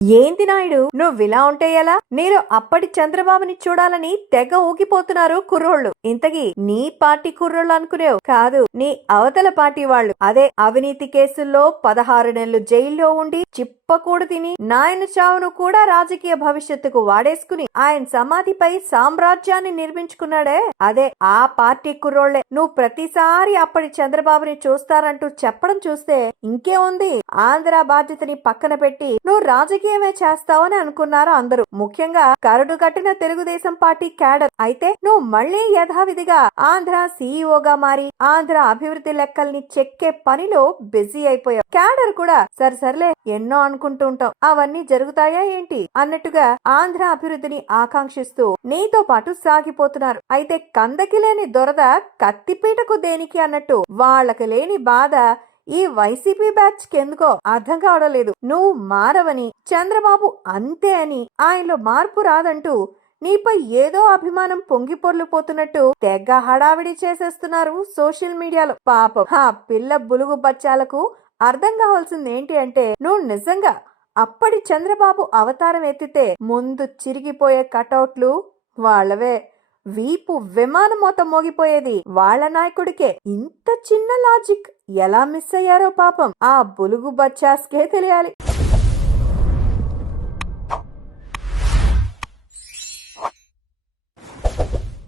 ఏంది నాయుడు నువ్విలా ఉంటే ఎలా? మీరు అప్పటి చంద్రబాబుని చూడాలని తెగ ఊగిపోతున్నారు కుర్రోళ్ళు. ఇంతకీ నీ పార్టీ కుర్రోళ్ళు అనుకునేవు కాదు, నీ అవతల పార్టీ వాళ్ళు. అదే అవినీతి కేసుల్లో 16 నెలలు జైల్లో ఉండి చిప్పకూడు తిని నాయన చావును కూడా రాజకీయ భవిష్యత్తుకు వాడేసుకుని ఆయన సమాధిపై సామ్రాజ్యాన్ని నిర్మించుకున్నాడే అదే ఆ పార్టీ కుర్రోళ్లే. నువ్వు ప్రతిసారి అప్పటి చంద్రబాబుని చూస్తారంటూ చెప్పడం చూస్తే ఇంకే ఉంది, ఆంధ్ర బాధ్యతని పక్కన పెట్టి నువ్వు రాజకీయమే చేస్తావని అనుకున్నారు అందరూ, ముఖ్యంగా కరుడు కట్టిన తెలుగుదేశం పార్టీ క్యాడర్. అయితే నువ్వు మళ్లీ యథావిధిగా ఆంధ్ర సీఈఓగా మారి ఆంధ్ర అభివృద్ధి లెక్కల్ని చెక్కే పనిలో బిజీ అయిపోయావు. క్యాడర్ కూడా సర్లే ఎన్నో అనుకుంటూ ఉంటాం, అవన్నీ జరుగుతాయా ఏంటి అన్నట్టుగా ఆంధ్ర అభివృద్ధిని ఆకాంక్షిస్తూ నీతో పాటు సాగిపోతున్నారు. అయితే కందకి లేని దొరద కత్తిపీటకు దేనికి అన్నట్టు వాళ్ళకి లేని బాధ ఈ వైసీపీ బ్యాచ్ కెందుకో అర్థం కావడం లేదు. నువ్వు మారవని, చంద్రబాబు అంతే అని, ఆయనలో మార్పు రాదంటూ నీపై ఏదో అభిమానం పొంగి పొర్లిపోతున్నట్టు తెగ హడావిడి చేసేస్తున్నారు సోషల్ మీడియాలో. పాపం ఆ పిల్ల బులుగు బచ్చాలకు అర్థం కావాల్సింది ఏంటి అంటే, నువ్వు నిజంగా అప్పటి చంద్రబాబు అవతారం ఎత్తితే ముందు చిరిగిపోయే కటౌట్లు వాళ్ళవే, వీపు విమానం మొత్తం మోగిపోయేది వాళ్ళ నాయకుడికే. ఇంత చిన్న లాజిక్ ఎలా మిస్ అయ్యారో పాపం ఆ బులుగు బచ్చాస్కే తెలియాలి.